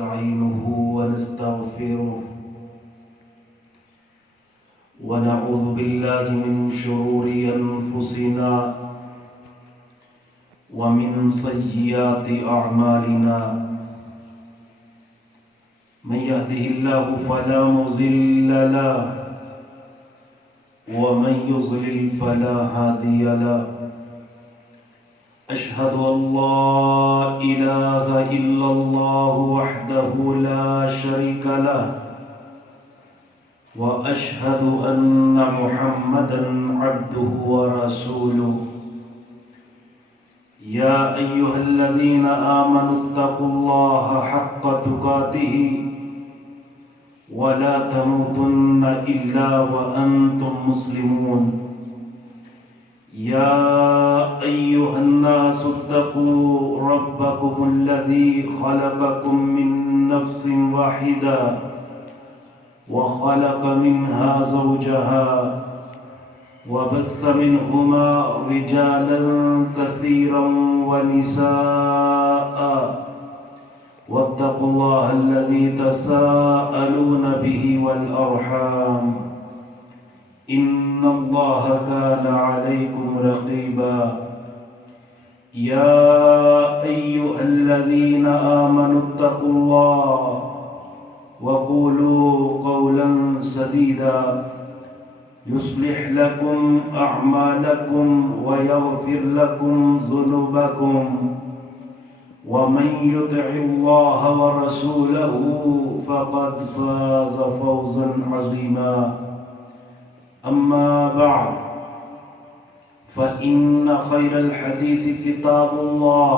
نستعينه ونستغفره ونعوذ بالله من شرور أنفسنا ومن سيئات أعمالنا من يهده الله فلا مضل له ومن يضلل فلا هادي له أشهد أن لا إله إلا الله وحده لا شريك له وأشهد أن محمدًا عبده ورسوله يا أيها الذين آمنوا اتقوا الله حق تقاته ولا تموتن إلا وأنتم مسلمون يا أيها الناس اتقوا ربكم الذي خلقكم من نفس واحدة وخلق منها زوجها وبث منهما رجالا كثيرا ونساء واتقوا الله الذي تساءلون به والأرحام إن الله كان عليكم رقيبا يا أيها الذين آمنوا اتقوا الله وقولوا قولا سديدا يصلح لكم أعمالكم ويغفر لكم ذنوبكم ومن يطع الله ورسوله فقد فاز فوزا عظيما أما بعد فإن خير الحديث كتاب الله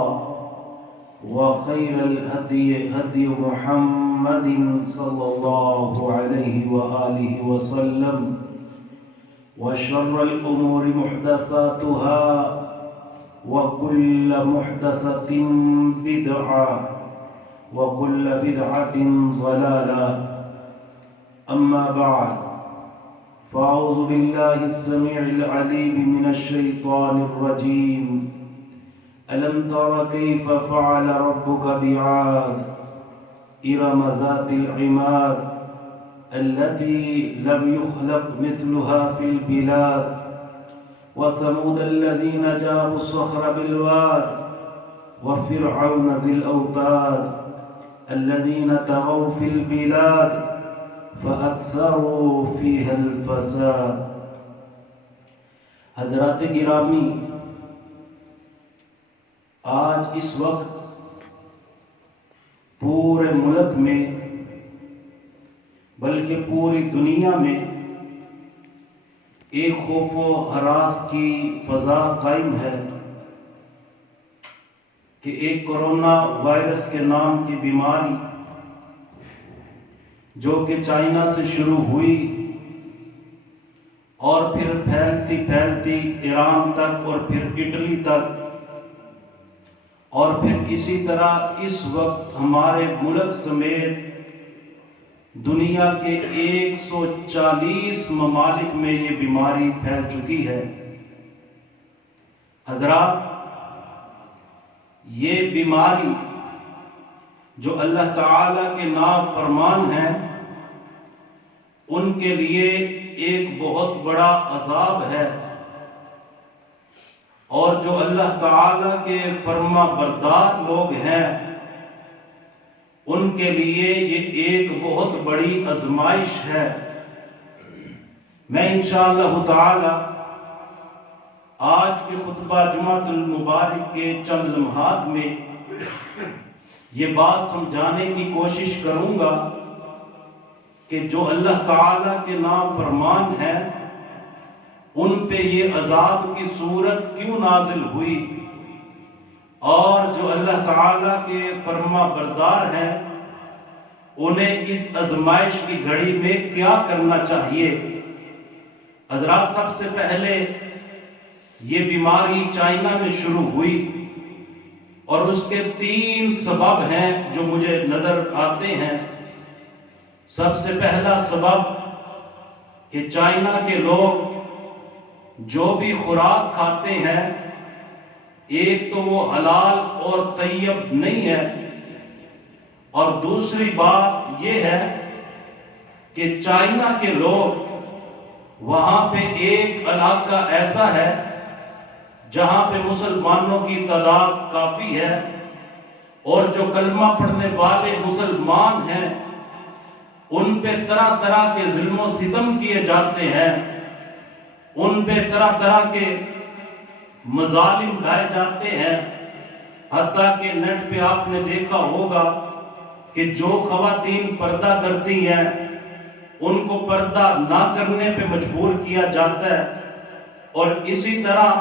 وخير الهدي هدي محمد صلى الله عليه وآله وسلم وشر الأمور محدثاتها وكل محدثة بدعة وكل بدعة ضلالة أما بعد فأعوذ بالله السميع العليم من الشيطان الرجيم ألم تر كيف فعل ربك بعاد إرم ذات العماد التي لم يخلق مثلها في البلاد وثمود الذين جابوا الصخر بالواد وفرعون ذي الأوتاد الذين طغوا في البلاد فأكثروا فيها الفساد. حضرات گرامی، آج اس وقت پورے ملک میں بلکہ پوری دنیا میں ایک خوف و ہراس کی فضا قائم ہے کہ ایک کرونا وائرس کے نام کی بیماری جو کہ چائنا سے شروع ہوئی اور پھر پھیلتی ایران تک اور پھر اٹلی تک اور پھر اسی طرح اس وقت ہمارے ملک سمیت دنیا کے 140 ممالک میں یہ بیماری پھیل چکی ہے. حضرات، یہ بیماری جو اللہ تعالیٰ کے نافرمان ہیں ان کے لیے ایک بہت بڑا عذاب ہے، اور جو اللہ تعالیٰ کے فرما بردار لوگ ہیں ان کے لیے یہ ایک بہت بڑی آزمائش ہے. میں انشاءاللہ تعالی آج کے خطبہ جمعۃ المبارک کے چند لمحات میں یہ بات سمجھانے کی کوشش کروں گا کہ جو اللہ تعالیٰ کے نافرمان ہیں ان پہ یہ عذاب کی صورت کیوں نازل ہوئی، اور جو اللہ تعالیٰ کے فرما بردار ہیں انہیں اس آزمائش کی گھڑی میں کیا کرنا چاہیے. حضرات، سب سے پہلے یہ بیماری چائنا میں شروع ہوئی اور اس کے 3 سبب ہیں جو مجھے نظر آتے ہیں. سب سے پہلا سبب کہ چائنا کے لوگ جو بھی خوراک کھاتے ہیں ایک تو وہ حلال اور طیب نہیں ہے، اور دوسری بات یہ ہے کہ چائنا کے لوگ وہاں پہ ایک علاقہ ایسا ہے جہاں پہ مسلمانوں کی تعداد کافی ہے، اور جو کلمہ پڑھنے والے مسلمان ہیں ان پہ طرح طرح کے ظلم و ستم کیے جاتے ہیں، ان پہ طرح طرح کے مظالم ڈھائے جاتے ہیں۔ حتیٰ کہ نیٹ پہ آپ نے دیکھا ہوگا کہ جو خواتین پردہ کرتی ہیں ان کو پردہ نہ کرنے پہ مجبور کیا جاتا ہے، اور اسی طرح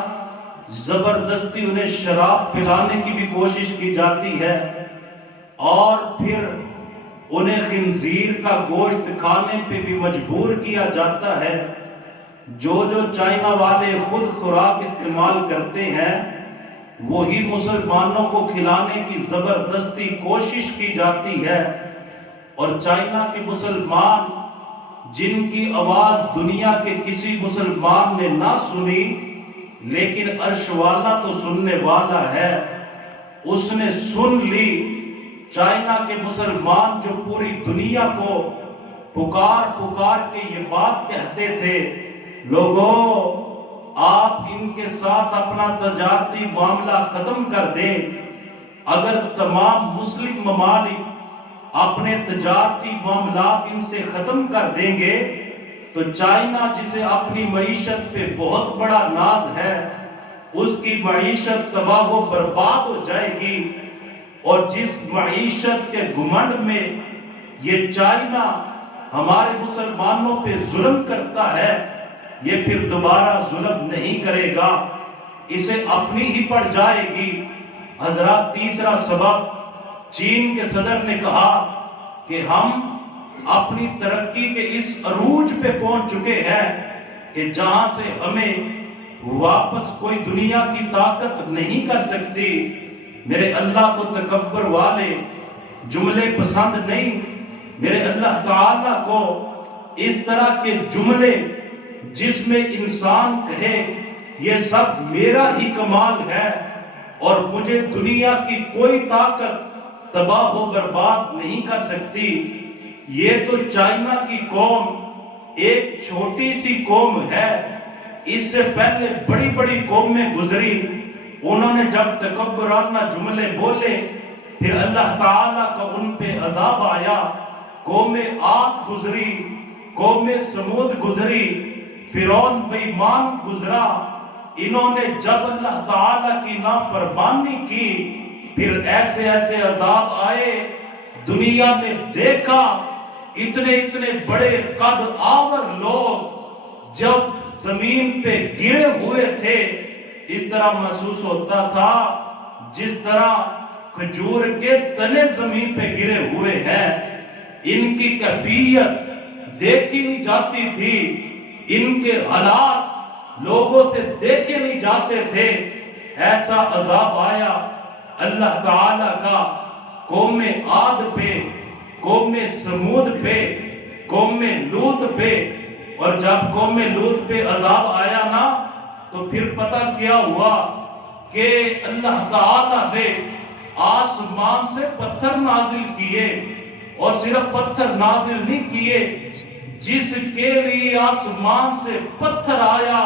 زبردستی انہیں شراب پلانے کی بھی کوشش کی جاتی ہے، اور پھر انہیں خنزیر کا گوشت کھانے پہ بھی مجبور کیا جاتا ہے۔ جو چائنا والے خود خوراک استعمال کرتے ہیں وہی مسلمانوں کو کھلانے کی زبردستی کوشش کی جاتی ہے، اور چائنا کے مسلمان جن کی آواز دنیا کے کسی مسلمان نے نہ سنی لیکن عرش والا تو سننے والا ہے، اس نے سن لی۔ چائنا کے مسلمان جو پوری دنیا کو پکار پکار کے یہ بات کہتے تھے، لوگوں آپ ان کے ساتھ اپنا تجارتی معاملہ ختم کر دیں۔ اگر تمام مسلم ممالک اپنے تجارتی معاملات ان سے ختم کر دیں گے تو چائنا جسے اپنی معیشت پہ بہت بڑا ناز ہے، اس کی معیشت تباہ و برباد ہو جائے گی، اور جس معیشت کے گھمنڈ میں یہ چائنا ہمارے مسلمانوں پہ ظلم کرتا ہے، یہ پھر دوبارہ ظلم نہیں کرے گا، اسے اپنی ہی پڑ جائے گی۔ حضرات، تیسرا سبب، چین کے صدر نے کہا کہ ہم اپنی ترقی کے اس عروج پہ پہنچ چکے ہیں کہ جہاں سے ہمیں واپس کوئی دنیا کی طاقت نہیں کر سکتی۔ میرے اللہ کو تکبر والے جملے پسند نہیں، میرے اللہ تعالیٰ کو اس طرح کے جملے جس میں انسان کہے یہ سب میرا ہی کمال ہے اور مجھے دنیا کی کوئی طاقت تباہ و برباد نہیں کر سکتی، یہ تو چائنا کی قوم ایک چھوٹی سی قوم ہے، اس سے پہلے بڑی بڑی قومیں گزری، انہوں نے جب تکبرانہ جملے بولے پھر اللہ تعالیٰ کا ان پہ عذاب آیا۔ قوم عاد گزری، قوم سمود گزری، فرعون بے ایمان گزرا، انہوں نے جب اللہ تعالیٰ کی نافرمانی کی پھر ایسے ایسے عذاب آئے، دنیا نے دیکھا اتنے اتنے بڑے قد آور لوگ جب زمین پہ گرے ہوئے تھے اس طرح محسوس ہوتا تھا جس طرح کھجور کے تنے زمین پہ گرے ہوئے ہیں، ان کی کیفیت دیکھی نہیں جاتی تھی، ان کے حالات لوگوں سے دیکھے نہیں جاتے تھے، ایسا عذاب آیا اللہ تعالیٰ کا قوم عاد پہ، قوم سمود پہ، قوم لوط پہ۔ اور جب قوم لوط پہ عذاب آیا نا تو پھر پتہ کیا ہوا کہ اللہ تعالیٰ نے آسمان سے پتھر نازل کیے، اور صرف پتھر نازل نہیں کیے، جس کے لیے آسمان سے پتھر آیا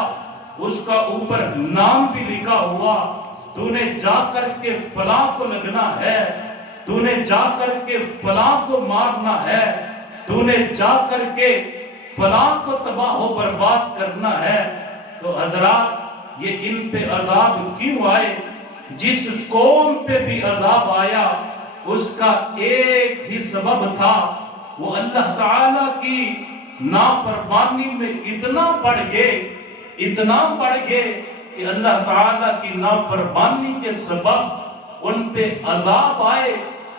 اس کا اوپر نام بھی لکھا ہوا، تو نے جا کر کے فلاں کو لگنا ہے، تو نے جا کر کے فلاں کو مارنا ہے، تو نے جا کر کے فلاں کو تباہ و برباد کرنا ہے۔ تو حضرات، یہ ان پہ عذاب کیوں آئے؟ جس قوم پہ بھی عذاب آیا اس کا ایک ہی سبب تھا، وہ اللہ تعالیٰ کی نافرمانی میں اتنا بڑھ گئے کہ اللہ تعالیٰ کی نافرمانی کے سبب ان پہ عذاب آئے،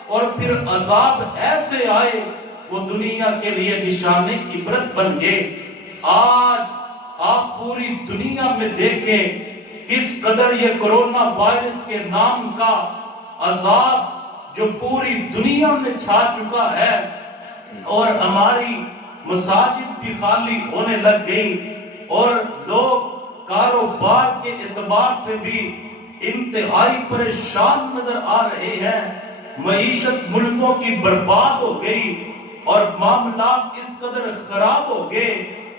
اور پھر عذاب ایسے آئے وہ دنیا کے لیے نشان عبرت بن گئے۔ آج آپ پوری دنیا میں دیکھیں کس قدر یہ کرونا وائرس کے نام کا عذاب جو پوری دنیا میں چھا چکا ہے، اور ہماری مساجد بھی خالی ہونے لگ گئی، اور لوگ کاروبار کے اعتبار سے بھی انتہائی پریشان نظر آ رہے ہیں۔ معیشت ملکوں کی برباد ہو گئی اور معاملات اس قدر خراب ہو گئے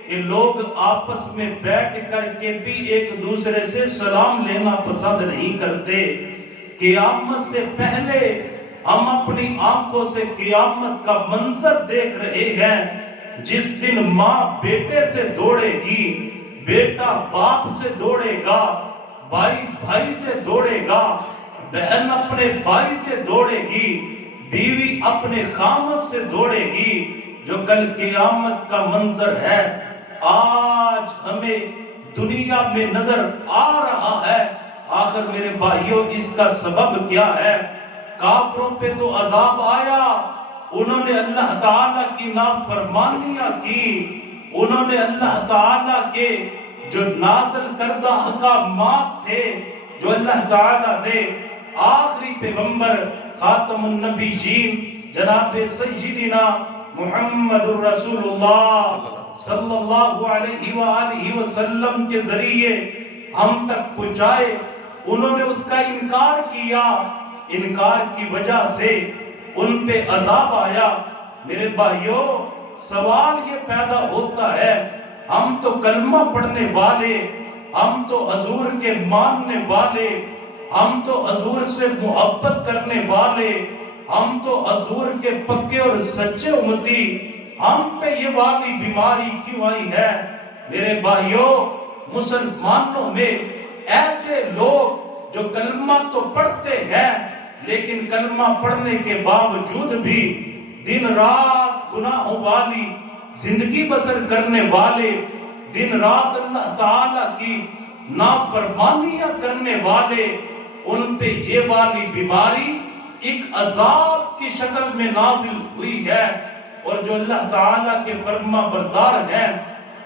کہ لوگ آپس میں بیٹھ کر کے بھی ایک دوسرے سے سلام لینا پسند نہیں کرتے۔ قیامت سے پہلے ہم اپنی آنکھوں سے قیامت کا منظر دیکھ رہے ہیں، جس دن ماں بیٹے سے دوڑے گی، بیٹا باپ سے دوڑے گا، بھائی بھائی سے دوڑے گا، بہن اپنے بھائی سے دوڑے گی، بیوی اپنے خامد سے دوڑے گی، جو کل قیامت کا منظر ہے آج ہمیں دنیا میں نظر آ رہا ہے۔ آخر میرے بھائیوں اس کا سبب کیا ہے؟ کافروں پہ تو عذاب آیا، انہوں نے اللہ تعالیٰ کی نافرمانیاں کی، انہوں نے اللہ تعالیٰ کے جو نازل کردہ احکامات تھے، جو اللہ تعالیٰ نے آخری پیغمبر خاتم النبیین جناب سیدنا محمد الرسول اللہ صلی اللہ علیہ وآلہ وسلم کے ذریعے ہم تک پہنچائے، انہوں نے اس کا انکار کیا، انکار کی وجہ سے ان پہ عذاب آیا۔ میرے بھائیوں سوال یہ پیدا ہوتا ہے، ہم تو کلمہ پڑھنے والے، ہم تو حضور کے ماننے والے، ہم تو حضور سے محبت کرنے والے، ہم تو حضور کے پکے اور سچے امتی، ہم پہ یہ والی بیماری کیوں آئی ہے؟ میرے بھائیوں مسلمانوں میں ایسے لوگ جو کلمہ تو پڑھتے ہیں لیکن کلمہ پڑھنے کے باوجود بھی دن رات گناہوں والی زندگی بسر کرنے والے، دن رات اللہ تعالیٰ کی نافرمانیاں کرنے والے، ان پہ یہ والی بیماری ایک عذاب کی شکل میں نازل ہوئی ہے، اور جو اللہ تعالیٰ کے فرما بردار ہیں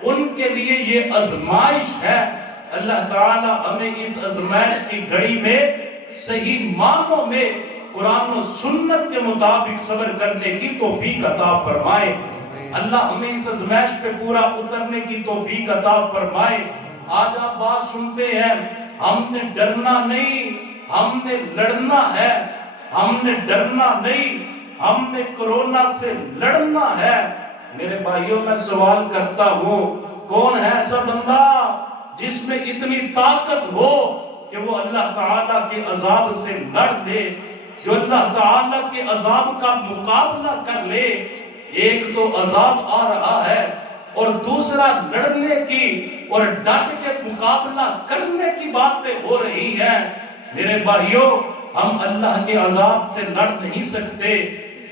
ان کے لیے یہ آزمائش ہے۔ اللہ تعالیٰ ہمیں اس آزمائش کی گھڑی میں صحیح معنوں میں قرآن و سنت کے مطابق صبر کرنے کی توفیق عطا فرمائے۔ اللہ ہمیں اس آزمائش پہ پورا اترنے کی توفیق عطا فرمائے۔ آج آپ بات سنتے ہیں، ہم نے ڈرنا نہیں، ہم نے لڑنا ہے، ہم نے ڈرنا نہیں، ہم نے کرونا سے لڑنا ہے۔ میرے بھائیوں میں سوال کرتا ہوں، کون ہے ایسا بندہ جس میں اتنی طاقت ہو کہ وہ اللہ تعالیٰ کے عذاب سے لڑ دے، جو اللہ تعالیٰ کے عذاب کا مقابلہ کر لے؟ ایک تو عذاب آ رہا ہے اور دوسرا لڑنے کی اور ڈٹ کے مقابلہ کرنے کی باتیں ہو رہی ہیں۔ میرے بھائیوں ہم اللہ کے عذاب سے لڑ نہیں سکتے،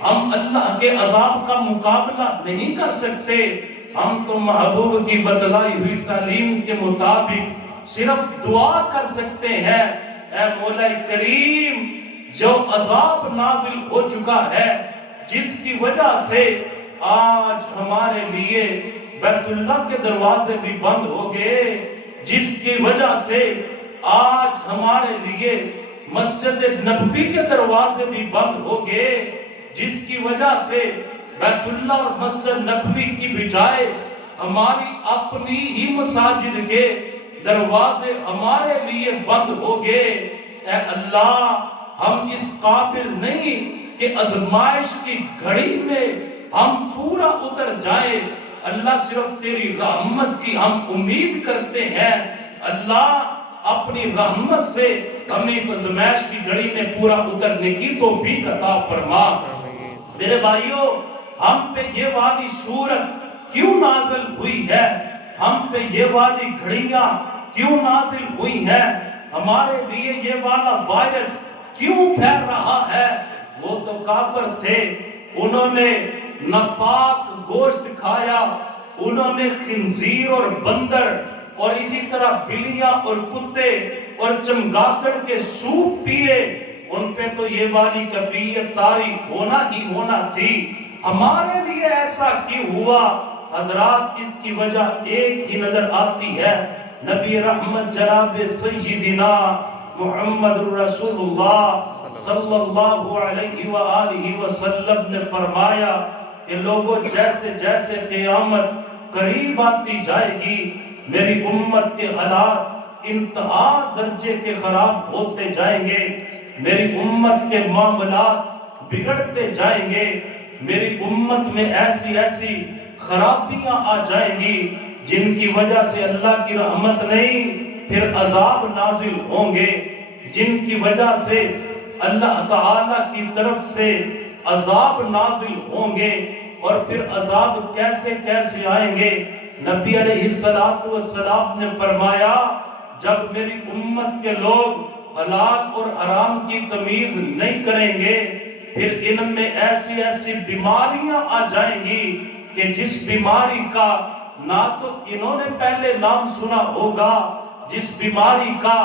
ہم اللہ کے عذاب کا مقابلہ نہیں کر سکتے، ہم تو محبوب کی بتلائی ہوئی تعلیم کے مطابق صرف دعا کر سکتے ہیں، اے مولا کریم جو عذاب نازل ہو چکا ہے، جس کی وجہ سے آج ہمارے لیے بیت اللہ کے دروازے بھی بند ہو گئے، جس کی وجہ سے آج ہمارے لیے مسجد نبوی کے دروازے بھی بند ہو گئے، جس کی وجہ سے بیت اللہ اور مسجد نبوی کی بجائے ہماری اپنی ہی مساجد کے دروازے ہمارے لیے بند ہو گئے۔ اے اللہ ہم اس قابل نہیں کہ آزمائش کی گھڑی میں ہم پورا اتر جائیں، اللہ صرف تیری رحمت کی ہم امید کرتے ہیں۔ اللہ اپنی رحمت سے ہمیں اس آزمائش کی گھڑی میں پورا اترنے کی توفیق عطا فرما۔ میرے بھائیوں ہم پہ یہ والی صورت کیوں نازل ہوئی ہے؟ ہم پہ یہ والی گھڑیاں کیوں نازل ہوئی ہیں؟ ہمارے لیے یہ والا وائرس کیوں پھیل رہا ہے؟ وہ تو کافر تھے، انہوں نے ناپاک گوشت کھایا، انہوں نے خنزیر اور بندر اور اسی طرح بلیاں اور کتے اور چمگادڑ کے سوپ پیے، ان پہ تو یہ والی کیفیت طاری ہونا ہی ہونا تھی۔ ہمارے لیے ایسا کیوں ہوا؟ حضرات اس کی وجہ ایک ہی نظر آتی ہے، نبی رحمت جناب سیدنا محمد رسول اللہ صلی اللہ علیہ وآلہ وسلم نے فرمایا کہ لوگوں جیسے جیسے قیامت قریب آتی جائے گی، میری امت کے حالات انتہا درجے کے خراب ہوتے جائیں گے، میری امت کے معاملات بگڑتے جائیں گے، میری امت میں ایسی ایسی خرابیاں آ جائیں گی جن کی وجہ سے اللہ کی رحمت نہیں پھر عذاب نازل ہوں گے، جن کی وجہ سے اللہ تعالی کی طرف سے عذاب نازل ہوں گے، اور پھر عذاب کیسے کیسے آئیں گے۔ نبی علیہ السلام نے فرمایا جب میری امت کے لوگ حلال اور حرام کی تمیز نہیں کریں گے، پھر ان میں ایسی ایسی بیماریاں آ جائیں گی کہ جس بیماری کا نہ تو انہوں نے پہلے نام سنا ہوگا، جس بیماری کا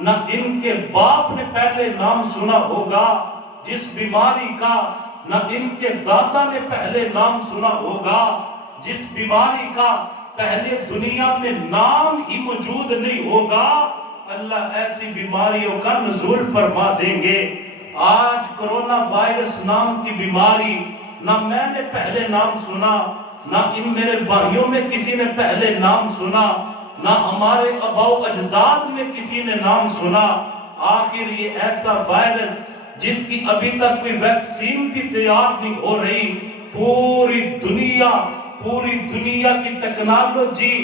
نہ ان کے باپ نے پہلے نام سنا ہوگا، جس بیماری کا نہ ان کے دادا نے پہلے نام سنا ہوگا، جس بیماری کا پہلے دنیا میں نام ہی موجود نہیں ہوگا، اللہ ایسی بیماریوں کا نزول فرما دیں گے۔ آج کرونا وائرس نام کی بیماری نہ میں نے پہلے نام سنا، نہ ان میرے بھائیوں میں کسی نے پہلے نام سنا، نہ ہمارے آباء و اجداد میں کسی نے نام سنا۔ آخر یہ ایسا وائرس جس کی ابھی تک کوئی ویکسین بھی تیار نہیں ہو رہی، پوری دنیا کی ٹیکنالوجی،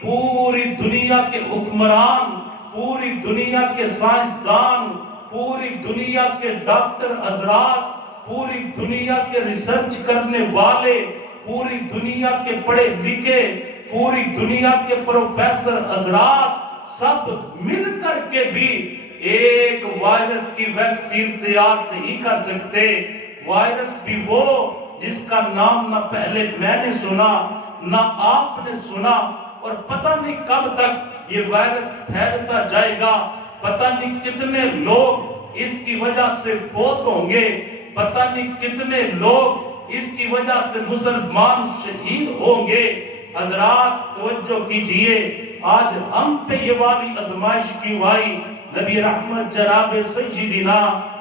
پوری دنیا کے حکمران، پوری دنیا کے سائنسدان، پوری دنیا کے ڈاکٹر حضرات، پوری دنیا کے ریسرچ کرنے والے، پوری دنیا کے پڑھے لکھے، پوری دنیا کے پروفیسر حضرات سب مل کر کے بھی ایک وائرس کی ویکسین تیار نہیں کر سکتے۔ وائرس بھی وہ جس کا نام نہ پہلے میں نے سنا نہ آپ نے سنا، اور پتہ نہیں کب تک یہ وائرس پھیلتا جائے گا، پتہ نہیں کتنے لوگ اس کی وجہ سے فوت ہوں گے، پتہ نہیں کتنے لوگ اس کی وجہ سے مسلمان شہید ہوں گے۔ حضرات توجہ کیجئے، آج ہم پہ یہ والی آزمائش کیوں آئی؟ نبی رحمت جناب سیدنا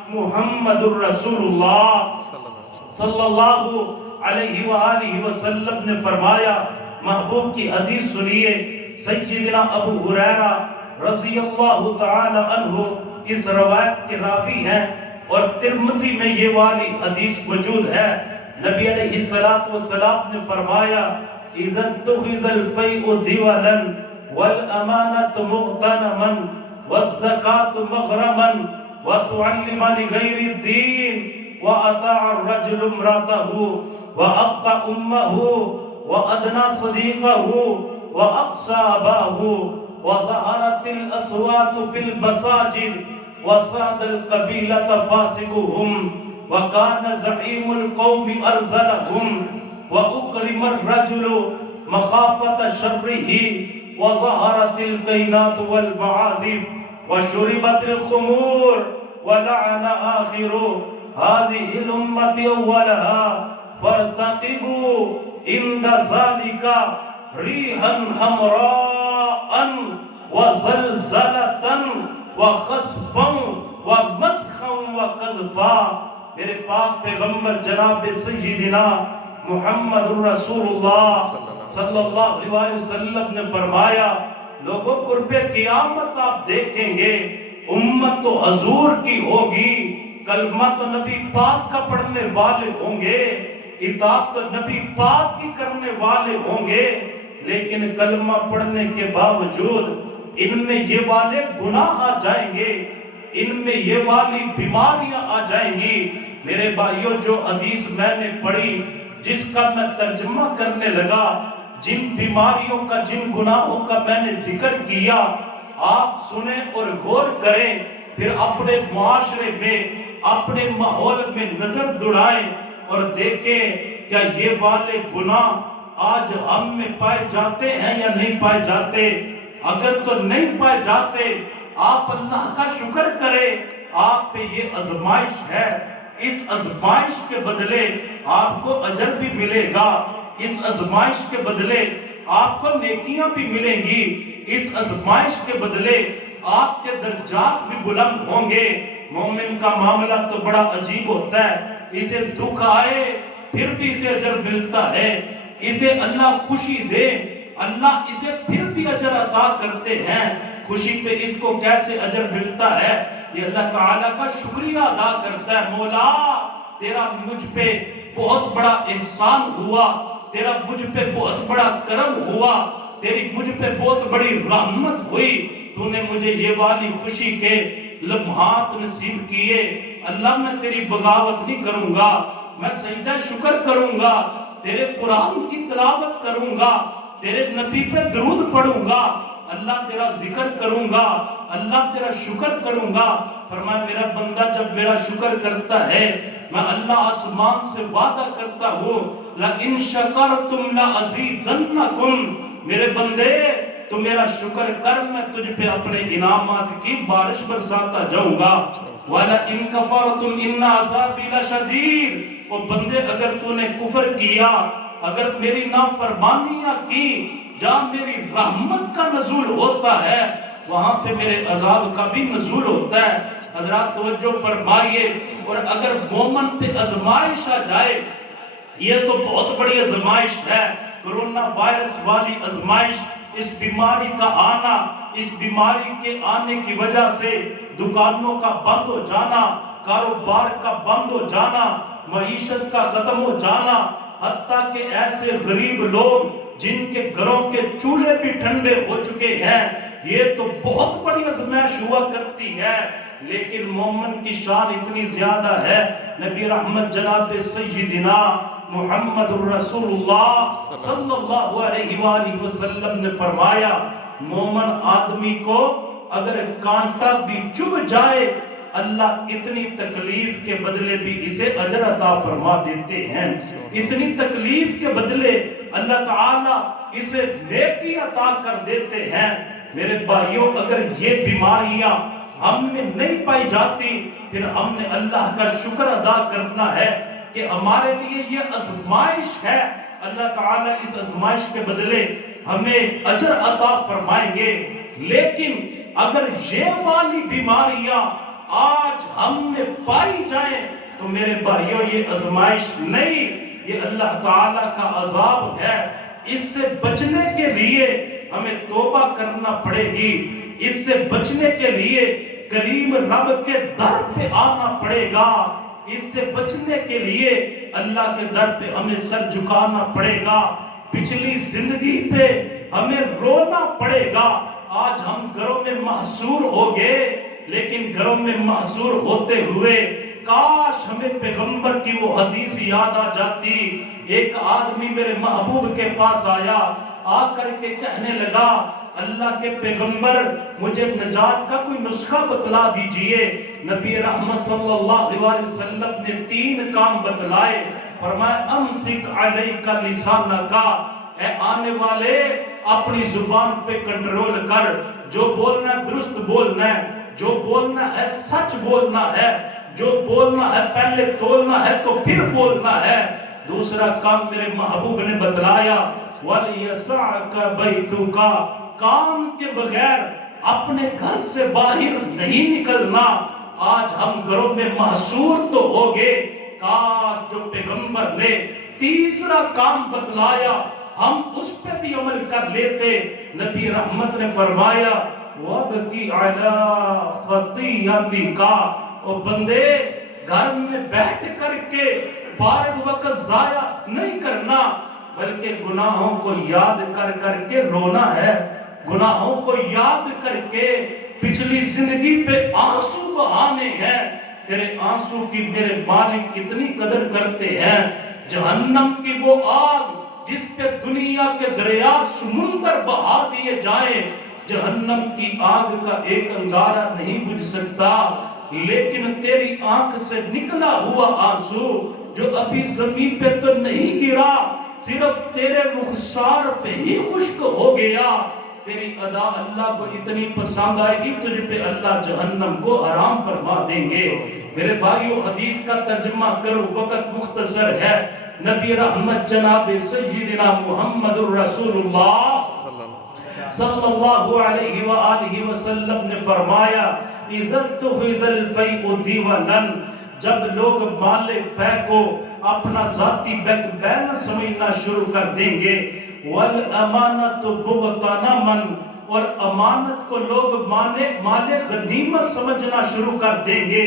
محمد الرسول اللہ صلی اللہ علیہ وآلہ وسلم نے فرمایا، محبوب کی حدیث سنیے، سیدنا ابو ہریرہ رضی اللہ تعالی عنہ اس روایت کے راوی ہیں، اور ترمذی میں یہ والی حدیث موجود ہے۔ نبی علیہ السلام نے فرمایا، اذا اتخذ الفیء دیولا والامانة مغتنما والزکاة مغرما وتعلم لغیر الدین وأطاع الرجل امرأته وأقى أمه وأدنى صديقه وأقصى أباه وظهرت الأصوات في المساجد وصاد القبيلة فاسقهم وكان زعيم القوم أرذلهم وأكرم الرجل مخافة شره وظهرت الكينات والمعازف وشربت الخمور ولعن آخر هذه الأمة أولها فارتقبوا عند ذلك ريحا حمراء وزلزلة وخسفا ومسخا وقذفا۔ میرے پاک پیغمبر جناب سیدنا محمد الرسول اللہ صلی اللہ علیہ وسلم نے فرمایا، لوگوں قرب قیامت آپ دیکھیں گے امت تو حضور کی ہوگی، کلمہ تو نبی پاک کا پڑھنے والے ہوں گے، اطاعت تو نبی پاک کی کرنے والے ہوں گے، لیکن کلمہ پڑھنے کے باوجود ان میں یہ والے گناہ آ جائیں گے، ان میں یہ والی بیماریاں آ جائیں گی۔ میرے بھائیوں، جو حدیث میں نے پڑھی، جس کا میں ترجمہ کرنے لگا، جن بیماریوں کا، جن گناہوں کا میں نے ذکر کیا، آپ سنیں اور غور کریں، پھر اپنے معاشرے میں، اپنے ماحول میں نظر دوڑائیں اور دیکھیں کیا یہ والے گناہ آج ہم میں پائے جاتے ہیں یا نہیں پائے جاتے۔ اگر تو نہیں پائے جاتے، آپ اللہ کا شکر کریں، آپ پہ یہ آزمائش ہے، اس آزمائش کے بدلے آپ کو اجر بھی ملے گا، اس آزمائش کے بدلے آپ کو نیکیاں بھی ملیں گی، اس آزمائش کے بدلے آپ کے درجات بھی بلند ہوں گے۔ مومن کا معاملہ تو بڑا عجیب ہوتا ہے، اسے دکھ آئے پھر بھی اسے اجر ملتا ہے، اسے اللہ خوشی دے اللہ اسے پھر بھی اجر عطا کرتے ہیں۔ خوشی پہ اس کو کیسے اجر ملتا ہے؟ یہ اللہ تعالیٰ کا شکریہ ادا کرتا ہے، مولا تیرا مجھ پہ بہت بڑا احسان ہوا، تیرا مجھ پہ بہت بڑا کرم ہوا، تیری مجھ پہ بہت بڑی رحمت ہوئی، تو نے مجھے یہ والی خوشی کے لمحات نصیب کیے۔ اللہ میں تیری بغاوت نہیں کروں گا، میں سجدہ شکر کروں گا، تیرے قرآن کی تلاوت کروں گا، تیرے نبی پہ درود پڑھوں گا، اللہ تیرا ذکر کروں گا، اللہ تیرا شکر کروں گا۔ فرمایا میرا بندہ جب میرا شکر کرتا ہے، میں اللہ آسمان سے وعدہ کرتا ہوں لَإِن شَكَرْتُمْ لَأَزِيدَنَّكُمْ، میرے بندے تو میرا شکر کر، میں تجھ پہ اپنے انعامات کی بارش برساتا جاؤں گا۔ وَلَئِن كَفَرْتُمْ إِنَّ عَذَابِي لَشَدِيدٌ، اور بندے اگر تو نے کفر کیا، اگر میری نافرمانیاں کی، جہاں میری رحمت کا نزول ہوتا ہے وہاں پہ میرے عذاب کا بھی نزول ہوتا ہے۔ حضرات توجہ فرمائیے، اور اگر مومن پہ آزمائش آ جائے، یہ تو بہت بڑی آزمائش ہے، کرونا وائرس والی آزمائش، اس بیماری کا آنا، اس بیماری کے آنے کی وجہ سے دکانوں کا بند ہو جانا، کاروبار کا بند ہو جانا، معیشت کا ختم ہو جانا، حتیٰ کہ ایسے غریب لوگ جن کے گھروں کے چولہے بھی ٹھنڈے ہو چکے ہیں، یہ تو بہت بڑی آزمائش ہوا کرتی ہے۔ لیکن مومن کی شان اتنی زیادہ ہے، نبی رحمت جناب سیدنا محمد الرسول اللہ صلی اللہ علیہ وآلہ وسلم نے فرمایا، مومن آدمی کو اگر کانٹا بھی چبھ جائے، اللہ اتنی تکلیف کے بدلے بھی اسے اجر عطا فرما دیتے ہیں، اتنی تکلیف کے بدلے اللہ تعالیٰ اسے نیکی عطا کر دیتے ہیں۔ میرے بھائیوں، اگر یہ بیماریاں ہم میں نہیں پائی جاتی، پھر ہم نے اللہ کا شکر ادا کرنا ہے کہ ہمارے لیے یہ آزمائش ہے، اللہ تعالیٰ اس آزمائش کے بدلے ہمیں اجر عطا فرمائیں گے۔ لیکن اگر یہ والی بیماریاں آج ہم میں پائی جائیں تو میرے بھائیوں یہ آزمائش نہیں، یہ اللہ تعالیٰ کا عذاب ہے۔ اس سے بچنے کے لیے ہمیں توبہ کرنا پڑے گی، اس سے بچنے کے لیے کریم رب کے در پہ آنا پڑے گا، اس سے بچنے کے لیے اللہ کے در پہ ہمیں سر جھکانا پڑے گا، پچھلی زندگی پہ ہمیں رونا پڑے گا۔ آج ہم گھروں میں محصور ہو گئے، لیکن گھروں میں محصور ہوتے ہوئے کاش ہمیں پیغمبر کی وہ حدیث یاد آ جاتی۔ ایک آدمی میرے محبوب کے پاس آیا، آ کر کے کہنے لگا اللہ کے پیغمبر مجھے نجات کا کوئی نسخہ بتلا دیجئے۔ نبی رحمت صلی اللہ علیہ وسلم نے 3 کام بتلائے، فرمایا امسک علیک لسانک، اے آنے والے اپنی زبان پہ کنٹرول کر، جو بولنا ہے درست بولنا ہے، جو بولنا ہے سچ بولنا ہے، جو بولنا ہے پہلے تولنا ہے تو پھر بولنا ہے۔ دوسرا کام میرے محبوب نے بتلایا وَلْيَسَعْكَ بَيْتُكَ، کام کے بغیر اپنے گھر سے باہر نہیں نکلنا۔ آج ہم گھروں میں محصور تو ہو گئے، کاش جو پیغمبر نے تیسرا کام بتلایا ہم اس پہ بھی عمل کر لیتے۔ نبی رحمت نے فرمایا وَابْكِ عَلَىٰ خَطِيَّتِكَ، او بندے گھر میں بیٹھ کر کے فارغ وقت ضائع نہیں کرنا، بلکہ گناہوں کو یاد کر کر کے رونا ہے، گناہوں کو یاد کر کے پچھلی زندگی پہ آنسو بہانے ہیں۔ تیرے آنسو کی میرے مالک اتنی قدر کرتے ہیں، جہنم کی وہ آگ جس پہ دنیا کے دریا سمندر بہا دیے جائیں، جہنم کی آگ کا ایک انگارہ نہیں بجھ سکتا، لیکن تیری آنکھ سے نکلا ہوا آنسو جو ابھی زمین پہ تو نہیں گرا، صرف تیرے رخسار پہ ہی خشک ہو گیا، تیری ادا اللہ کو اتنی پسند آئے گی، تجھ پہ اللہ جہنم کو حرام فرما دیں گے۔ میرے بھائیو حدیث کا ترجمہ کرو، وقت مختصر ہے۔ نبی رحمت جناب سیدنا محمد الرسول اللہ صلی اللہ علیہ وآلہ وسلم نے فرمایا اِذَا اتُّخِذَ الْفَيْءُ دِيوَانًا، جب لوگ مال فے کو اپنا ذاتی بینک بیلنس سمجھنا شروع کر دیں گے، وَالْأَمَانَةُ بُغْتَنَمًا، اور امانت کو لوگ مال غنیمت سمجھنا شروع کر دیں گے،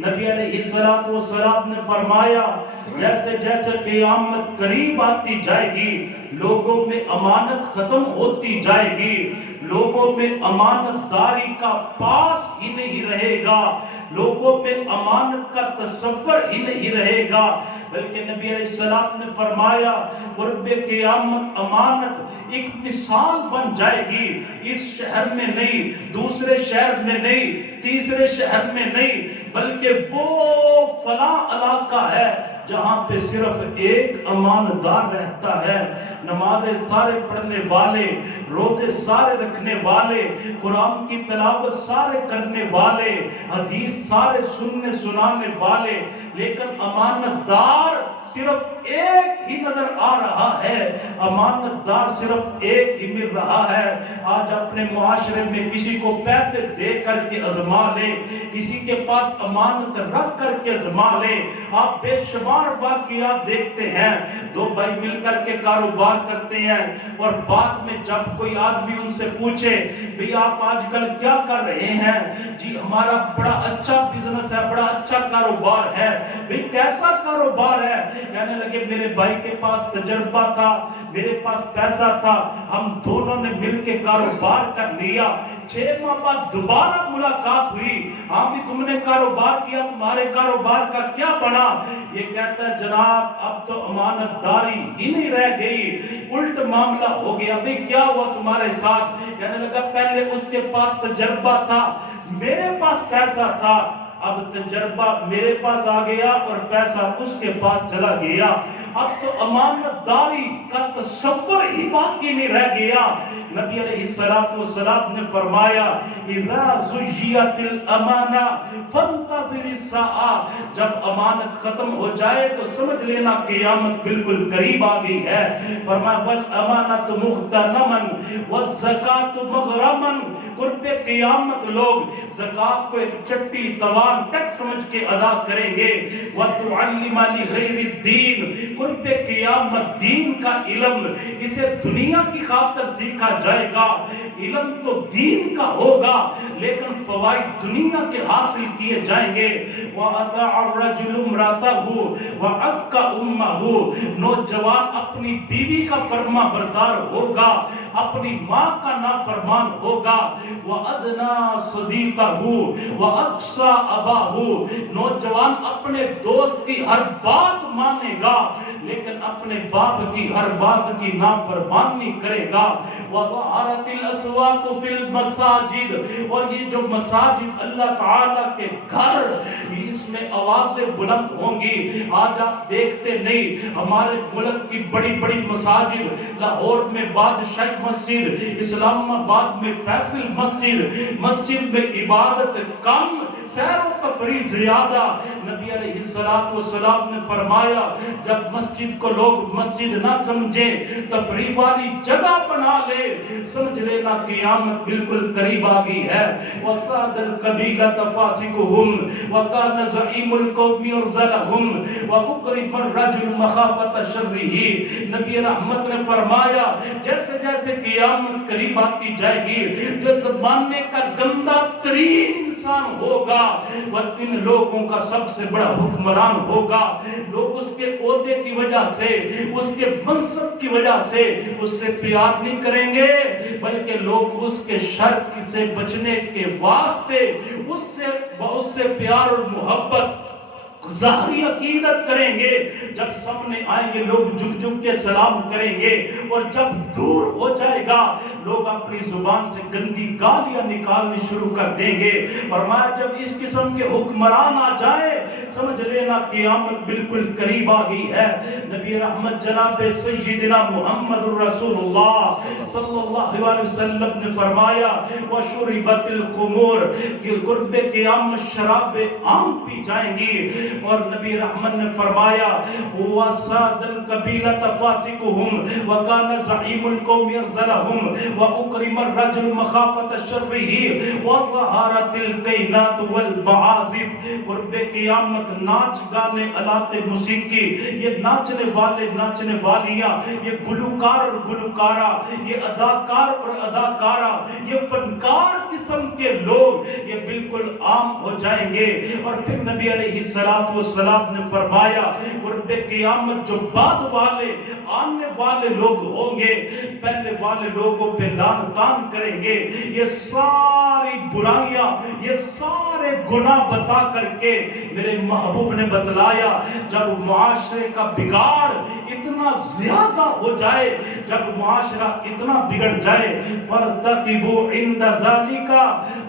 نبی علیہ السلام نے فرمایا جیسے جیسے قیامت قریب آتی جائے گی لوگوں میں امانت ختم ہوتی جائے گی، لوگوں میں امانت داری کا پاس ہی نہیں رہے گا، لوگوں میں امانت کا تصور ہی نہیں رہے گا، بلکہ نبی علیہ السلام نے فرمایا قرب قیامت امانت ایک مثال بن جائے گی، اس شہر میں نہیں، دوسرے شہر میں نہیں، تیسرے شہر میں نہیں، بلکہ وہ فلاں علاقہ ہے جہاں پہ صرف ایک امانتدار رہتا ہے، نمازیں سارے پڑھنے والے، روزے سارے رکھنے والے، قرآن کی تلاوت سارے کرنے والے، حدیث سارے سننے سنانے والے، لیکن امانتدار صرف ایک ہی نظر آ رہا ہے، امانتدار صرف ایک ہی مل رہا ہے۔ آج اپنے معاشرے میں کسی کو پیسے دے کر کے ازما لے، کسی کے پاس امانت رکھ کر کے ازما لے، آپ بے شمار واقعات دیکھتے ہیں، دو بھائی مل کر کے کاروبار کرتے ہیں اور بعد میں جب کوئی آدمی ان سے پوچھے بھئی آپ آج کل کیا کر رہے ہیں، جی ہمارا بڑا اچھا بزنس ہے، بڑا اچھا کاروبار ہے، بھئی کیسا کاروبار ہے، کہنے لگے میرے بھائی کے پاس تجربہ تھا، میرے پاس پیسہ تھا، ہم دونوں نے مل کے کاروبار کر لیا، 6 ماہ بعد دوبارہ ملاقات ہوئی، ہاں بھی تم نے کاروبار کیا، تمہارے کاروبار کا کیا بنا، یہ کہتا ہے جناب اب تو امانت داری ہی نہیں رہ گئی، الٹ معاملہ ہو گیا، بھئی کیا ہوا تمہارے ساتھ، کہنے لگا پہلے اس کے پاس تجربہ تھا، میرے پاس پیسہ تھا، اب تجربہ میرے پاس آ گیا اور پیسہ اس کے پاس چلا گیا، اب تو امانت داری کا تصور ہی باقی نہیں رہ گیا۔ نبی علیہ السلام نے فرمایا اذا زجیت الامانہ فانتظر الساعہ، جب امانت ختم ہو جائے تو سمجھ لینا قیامت بالکل قریب آ گئی ہے۔ فرمایا والامانۃ مغتنما والزکاۃ مغرما، قرب قیامت لوگ زکات کو ایک چٹی توان ٹیکس سمجھ کے ادا کریں گے، وَتُعَلِّمَ لِغَيْرِ الدِّينِ، قرب قیامت دین کا علم اسے دنیا کی خاطر سیکھا جائے گا، علم تو دین کا ہوگا لیکن فوائد دنیا کے حاصل کیے جائیں گے۔ وَأَطَاعَ الرَّجُلُ امْرَأَتَهُ وَعَقَّ أُمَّهُ، نوجوان اپنی بیوی کا فرما بردار ہوگا، اپنی ماں کا نافرمان ہوگا۔ وَأَدْنَا صَدِيقَهُ وَأَقْصَى أَبَاهُ، نوجوان اپنے دوست کی ہر بات مانے گا لیکن اپنے باپ کی ہر بات کی نافرمانی کرے گا۔ وَظَهَرَتِ الْأَصْوَاتُ فِي الْمَسَاجِدِ، اور یہ جو مساجد اللہ تعالیٰ کے گھر، اس میں آوازیں بلند ہوں گی۔ آج آپ دیکھتے نہیں ہمارے ملک کی بڑی بڑی مساجد، لاہور میں بادشاہ مسجد، اسلام آباد میں فیصل مسجد، مسجد میں عبادت کم، سیر و تفریح زیادہ۔ نبی علیہ السلام نے فرمایا جب مسجد کو لوگ مسجد نہ سمجھیں، تفریح والی جگہ بنا لے، سمجھ لینا قیامت بالکل قریب آ گئی ہے۔ وَصَادَ الْقَبِيلَةَ فَاسِقُهُمْ وَكَانَ زَعِيمُ الْقَوْمِ يُرْزَلَهُمْ وَأُقْرِبَ الرَّجُلُ مَخَافَةَ شَرِّهِ، نبی رحمت نے فرمایا جیسے جیسے قیامت قریب آتی جائے گی، جو زمانے کا گندہ ترین انسان ہوگا وہ ان لوگوں کا سب سے بڑا حکمران ہوگا۔ لوگ اس کے عہدے کی وجہ سے، اس کے منصب کی وجہ سے اس سے پیار نہیں کریں گے، بلکہ لوگ اس کے شر سے بچنے کے واسطے اس سے پیار اور محبت ظاہری عقیدت کریں گے۔ جب سامنے آئیں گے لوگ جھک جھک کے سلام کریں گے، اور جب دور ہو جائے گا لوگ اپنی زبان سے گندی گالیاں نکالنی شروع کر دیں گے۔ فرمایا جب اس قسم کے حکمران آ جائے سمجھ لینا قیامت بالکل قریب آ گئی ہے۔ نبی رحمت جناب سیدنا محمد رسول اللہ صلی اللہ علیہ وسلم نے فرمایا وَشُرِبَتِ الْخُمُورِ، کہ قرب قیامت شراب عام پی جائیں گی۔ اور نبی رحمت نے فرمایا وَسَادَ الْقَبِيلَةَ فَاسِقُهُمْ وَكَانَ زَعِيمُ الْقَوْمِ يَرْزَلَهُمْ وَأُكْرِمَ الرَّجُلُ مَخَافَةَ شَرِّهِ وَظَهَرَتِ الْكَيْنَاتُ وَالْمَعَازِفُ۔ قرب قیامت ناچ گانے آلات موسیقی، یہ ناچنے والے ناچنے والیاں، یہ گلوکار اور گلوکارہ، یہ اداکار اور اداکارہ، یہ فنکار قسم کے لوگ یہ بالکل عام ہو جائیں گے۔ اور پھر نبی علیہ السلام نے فرمایا قرب قیامت جو بعد والے آنے والے لوگ ہوں گے، پہلے والے لوگوں پہ لعن طعن کریں گے، یہ ساری برائیاں یہ سارے گناہ بتا کر کے میرے محبوب نے بتلایا جب معاشرے کا بگاڑ اتنا زیادہ ہو جائے، جب معاشرہ اتنا بگڑ جائے، فَارْتَقِبُوا عِنْدَ ذَلِكَ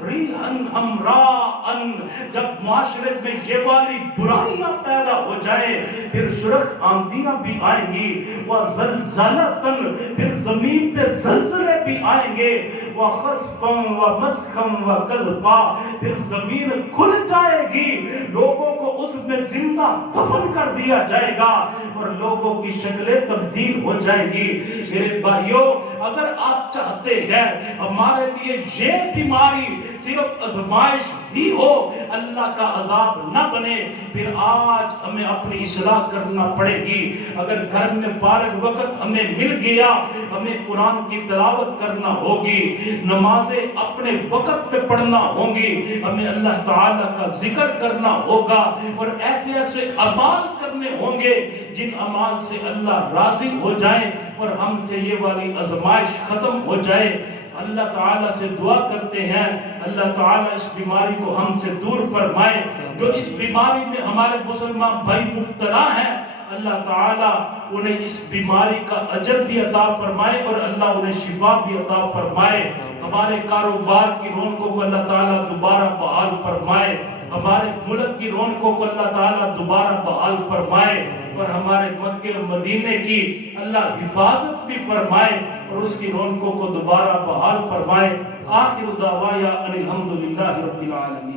رِيحًا حَمْرَاءً، جب معاشرے میں یہ والی برائیاں پیدا ہو جائیں پھر سرخ آندیاں بھی آئیں گی، وَزَلْزَلَةً، پھر زمین پہ زلزلے بھی آئیں گے، وَخَسْفًا وَمَسْخًا وَقَذْفًا، پھر زمین کھل جائے گی، لوگوں کو اس میں زندہ دفن کر دیا جائے گا اور لوگوں کی شکلیں تبدیل ہو جائیں گی۔ میرے بھائیوں، اگر آپ چاہتے ہیں ہمارے لیے یہ بیماری صرف آزمائش ہی ہو، اللہ کا عذاب نہ بنے، پھر آج ہمیں اپنی اصلاح کرنا پڑے گی۔ اگر گھر میں فارغ وقت ہمیں مل گیا، ہمیں قرآن کی تلاوت کرنا ہوگی، نمازیں اپنے وقت پہ پڑھنا ہوں گی، ہمیں اللہ تعالیٰ کا ذکر کرنا ہوگا اور ایسے ایسے اعمال کرنے ہوں گے جن اعمال سے اللہ راضی ہو جائیں اور ہم سے یہ والی آزمائش ختم ہو جائے۔ اللہ تعالیٰ سے دعا کرتے ہیں اللہ تعالیٰ اس بیماری کو ہم سے دور فرمائے۔ جو اس بیماری میں ہمارے مسلمان بھائی مبتلا ہیں، اللہ تعالیٰ انہیں اس بیماری کا اجر بھی عطا فرمائے اور اللہ انہیں شفا بھی عطا فرمائے۔ ہمارے کاروبار کی رونقوں کو اللہ تعالیٰ دوبارہ بحال فرمائے، ہمارے ملک کی رونقوں کو اللہ تعالیٰ دوبارہ بحال فرمائے اور ہمارے مکہ اور مدینے کی اللہ حفاظت بھی فرمائے اور اس کی رونقوں کو دوبارہ بحال فرمائے۔ آخر دعوایا ان الحمدللہ رب العالمین۔